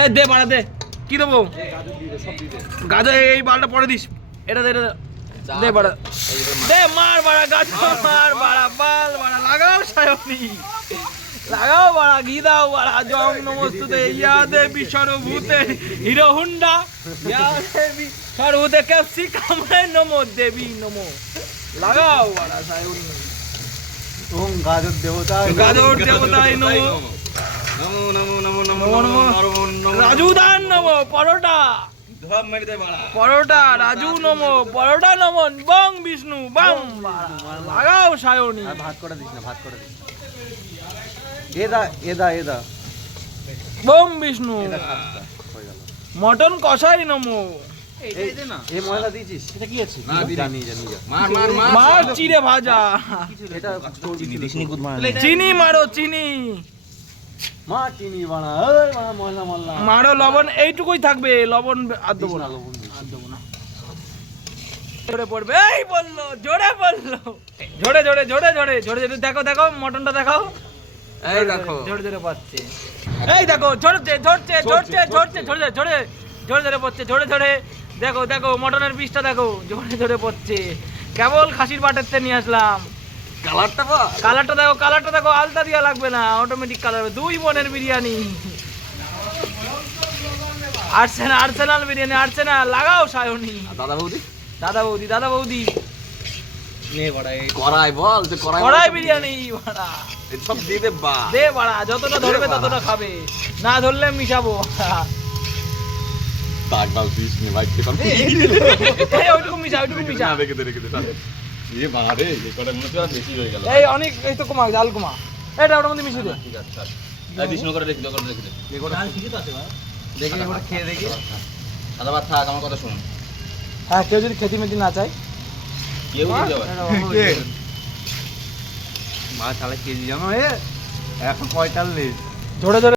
এ দে বাড়া দে, কি দেবো? গাজর এই বালটা পরে দিস, এটা দে, দে বাড়া দে, মার বাড়া গাজর, মার বাড়া বাল বাড়া, লাগাও সায়নি, লাগাও বাড়া, ঘি দাও বাড়া, জং নমস্তুতে ইয়া দেবী সর্বভূতে হিরো হুন্ডা, ইয়া দেবী সর্বভূতে ক্যাপসিকাম নমো দেবী নমো, লাগাও বাড়া সায়নি। ওম গাজর দেবতায় নমো, নমো নমো নমো নমো নমো নমো, রাজু দান নমো, পরোটা ধপ মেরে দে বাড়া। পরোটা, রাজু নমো, পরোটা নমো, বং বিষ্ণু বং, লাগাও সায়নি। আর ভাত করে দিস না, ভাত করে দিস না। এদা এদা এদা বং বিষ্ণু, হয়ে গেল। মটন কষাই নমো, এই ময়দা দিয়েছিস? এটা কি আছে? না, দিদি। জানি জানি যা। মার মার মার। মাছ চিড়ে ভাজা, এটা চর্বি ছিল। চিনি মারো চিনি, মা চিনি বানা, এই বানা ময়দা মারলাম। মারো লবণ, এইটুকুই থাকবে, লবণ আর দেবো না, লবণ দিস। আর দেবো না। জোরে পড়বে, এই বললো, জোরে বললো, জোরে জোরে জোরে জোরে জোরে জোরে, দেখো দেখো মটনটা দেখাও, এই দেখো। জোরে জোরে পাচ্ছে, এই দেখো ঝরছে ঝরছে ঝরছে ঝরছে ঝরে ঝরে ঝরে ঝরে পড়ছে, ঝরে ঝরে, দেখো দেখো মটনের পিসটা দেখো, ঝরে ঝরে পড়ছে, কেবল খাসির বাটারতে নিয়ে আসলাম, কালারটা বা কালারটা দেখো, কালারটা দেখো, আলতা দিয়া লাগবে না, অটোমেটিক কালার, দুই মনের biryani, Arsenal Arsenal biryani, Arsenal, লাগাও সায়নি। দাদা বৌদি দাদা বৌদি, দাদা বৌদি, নে বড়া এই কড়াই বল যে কড়াই কড়াই বিরিয়ানি বাড়া, সব দিয়ে দে বা। দে বাড়া, যতটা ধরবে ততটা খাবে, না ধরলে মিশাবো। তাক বাল দিস নি ভাই, কে কোন এই ওইটুকু মিশা, ওইটুকু মিশা, রেখে দে তাহলে। এই বাড়ে এই কড়াই মনে হচ্ছে আর বেশি হয়ে গেল। এই অনেক, এই তো কমা, জাল কমা, এটা ওটার মধ্যে মিশিয়ে দে। ঠিক আছে এই বিষ্ণু করে রেখে দে, করে রেখে দে। এগুলো ঠিকই তো আছে ভাই। দেখি এগুলো খেয়ে দেখি। দাদা ভাত থাক, আমার কথা শুনুন। হ্যাঁ, কেউ যদি খেতে মেতে না চায়, কেউ দিতে পারে। মা তাহলে কেজি জানো এ এখন 45। ধরে ধরে